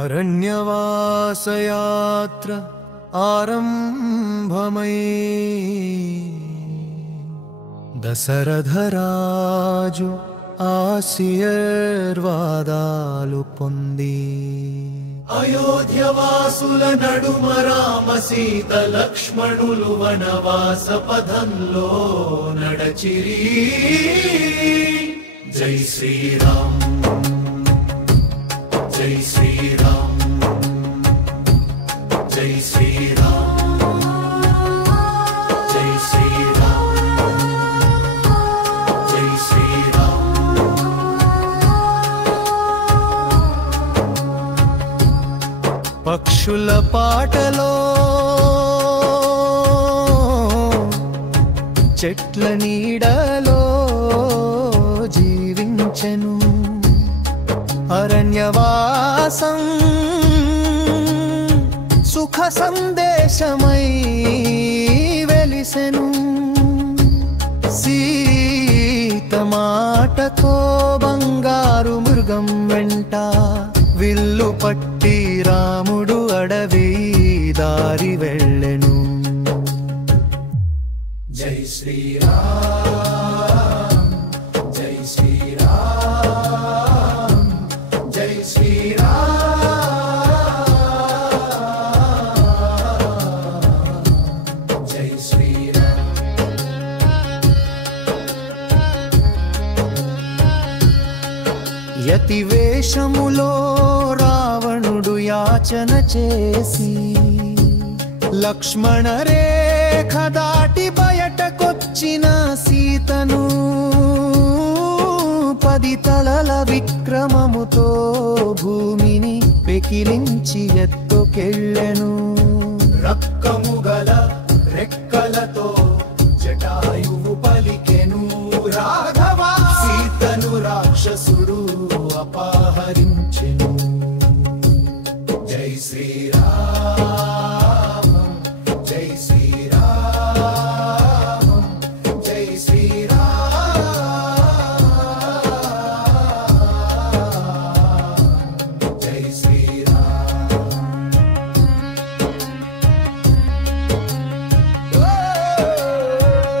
అరణ్యవాసయాత్ర ఆరంభమై దశరథరాజు ఆశీర్వాదాలు పొంది అయోధ్యవాసుల నడుమ రామ సీత లక్ష్మణులు వనవాస పదంలో నడచిరి. జై శ్రీరామ్ జై శ్రీరామ్ జై శ్రీరామ్ జై శ్రీరామ్ జై శ్రీరామ్. పక్షుల పాటలో చెట్ల నీడలో జీవించెను. అరణ్యవాసం సుఖ సందేశమై వెలిసెను. సీత మాటతో బంగారు మృగం వెంట విల్లు పట్టి రాముడు అడవి దారి వెళ్ళెను. జై శ్రీరామ్ జై శ్రీరామ్ జై శ్రీరామ్ జై శ్రీరామ్. యతి వేషములో రావణుడు యాచన చేసి లక్ష్మణ రేఖ దాటి బయటకొచ్చిన సీతను 10 తలల విక్రమముతో భూమిని పెకిలించి ఎత్తుకెళ్ళెను. రక్కము గల రెక్కలతో జటాయువు పలికెను రాఘవ. సీతను రాక్షసుడు అపహరించెను. జై శ్రీరామ్ జై శ్రీరామ్ జై శ్రీరామ్ జై శ్రీరామ్.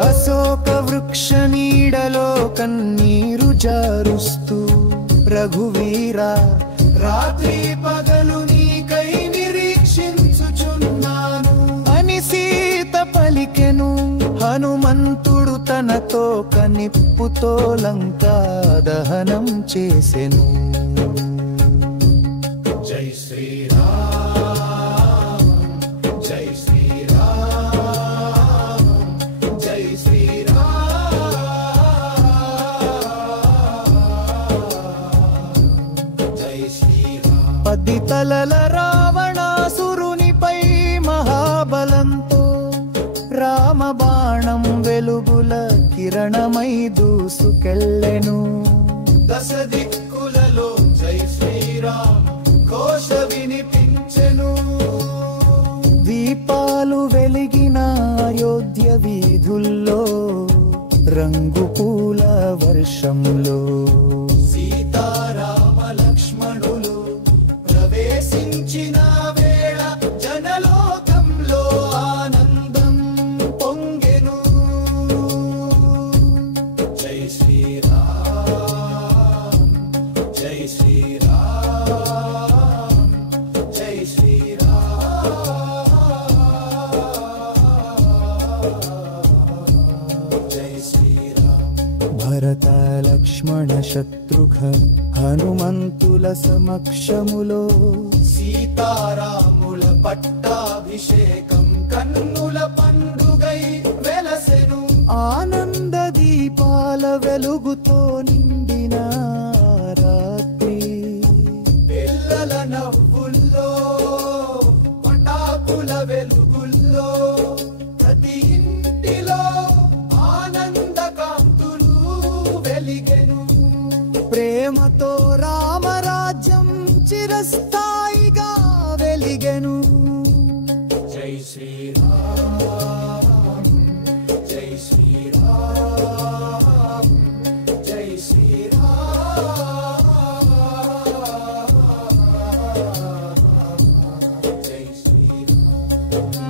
అశోక వృక్ష నీడలో కన్నీరు జారుస్తూ రఘువీర రాత్రి పగలు నీకై నిరీక్షించుచున్నాను అని సీత పలికెను. హనుమంతుడు తనతో కనిప్పుతో లంకా దహనం చేసెను. జై శ్రీరామ్ జై శ్రీరామ్ జై శ్రీరామ్ జై శ్రీరామ్. 10 తలల రావణాసురునిపై మహాబలంతో రామబాణం వెలుగుల కిరణమై దూసుకెళ్ళెను. దశ దిక్కులలో జై శ్రీరామ్ ఘోష వినిపించెను. దీపాలు వెలిగిన అయోధ్య వీధుల్లో రంగు పూల వర్షంలో సీతారామ లక్ష్మణులు ప్రవేశించిన వేళ జనలోకంలో ఆనందం పొంగెను. జై శ్రీరామ్ జై శ్రీరామ్ జై శ్రీరామ్ జై శ్రీరామ్. భరత లక్ష్మణ శత్రుఘ్న హనుమంతుల సమక్షములో సీతారాముల పట్టాభిషేకం కన్నుల పండుగై వెలసెను. ఆనంద దీపాల వెలుగుతో నిండిన రాత్రి పిల్లల నవ్వుల్లో పటాకుల వెలుగుల్లో ప్రతి ఇంటిలో ఆనంద కాంతులు వెలిగెను. ప్రేమతో రామరాజ్యం చిరస్థాయిగా వెలిగెను. జై శ్రీరామ్ జై శ్రీరామ్ జై శ్రీరామ్ జై